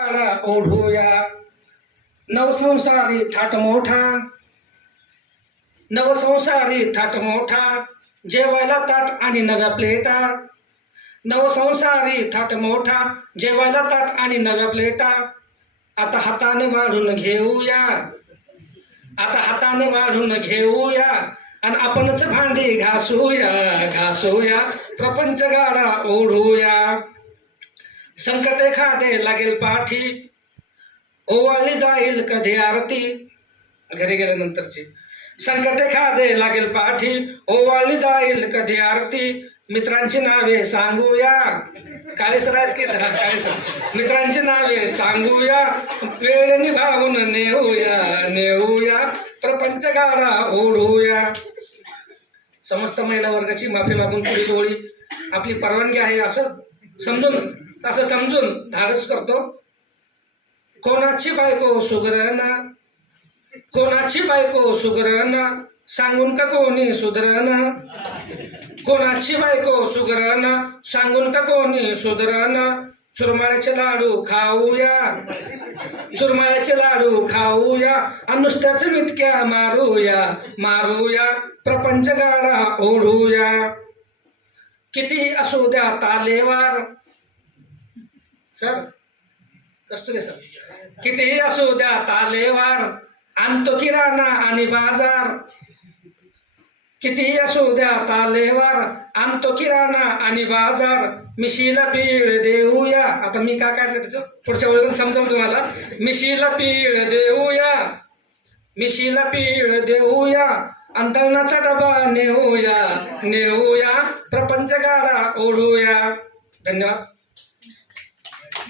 काळा ओढूया. नवसंसारी थाट मोठा. नवसंसारी थाट मोठा. जेवायला ताट आणि नव्या प्लेटा. नवसंसारी थाट मोठा. जेवायला ताट आणि नव्या प्लेटा. आता हाताने वाढून घेऊया. आता हाताने वाढून घेऊया. आणि आपणच भांडी घासूया घासूया. प्रपंच गाडा ओढूया. संकट एखादे लागेल पाठी. ओवाळली जाईल कधी आरती. घरी गेल्यानंतरची. संकट एखादे लागेल पाठी. ओवाळली जाईल कधी आरती. मित्रांची नावे सांगूया. काळेसर आहेत की काळेसर मित्रांची नावे सांगूया. वेळ निभावून नेऊया नेऊया. प्रपंच गाडा ओढूया. समस्त महिला वर्गाची माफी मागून पुढील ओळी. आपली परवानगी आहे असं समजून असं समजून धाडस करतो. कोणाची बायको सुगरणा कोणाची बायको सुगरणा सांगून का कोणी सुधरणा कोणाची बायको सुगरणा सांगून का कोणी सुधरणा चुरमाळ्याचे लाडू खाऊया. चुरमाळ्याचे लाडू खाऊया. आणि मितक्या मारूया. मारूया. प्रपंच गाडा ओढूया. किती असू द्या तालेवार. Sir Kasture sir. कितीही असू द्या तालेवार आणतो किराणा आणि बाजार. कितीही असू द्या तालेवार आणतो किराणा आणि बाजार. मिशीला पीळ देऊया. आता मी का काढलं त्याचं? पुढच्या वेळेला समजावून तुम्हाला. मिशीला पीळ देऊया. मिशीला पीळ देऊया. अंतरणाचा डबा नेऊया. नेऊया. प्रपंच गाडा ओढूया. धन्यवाद.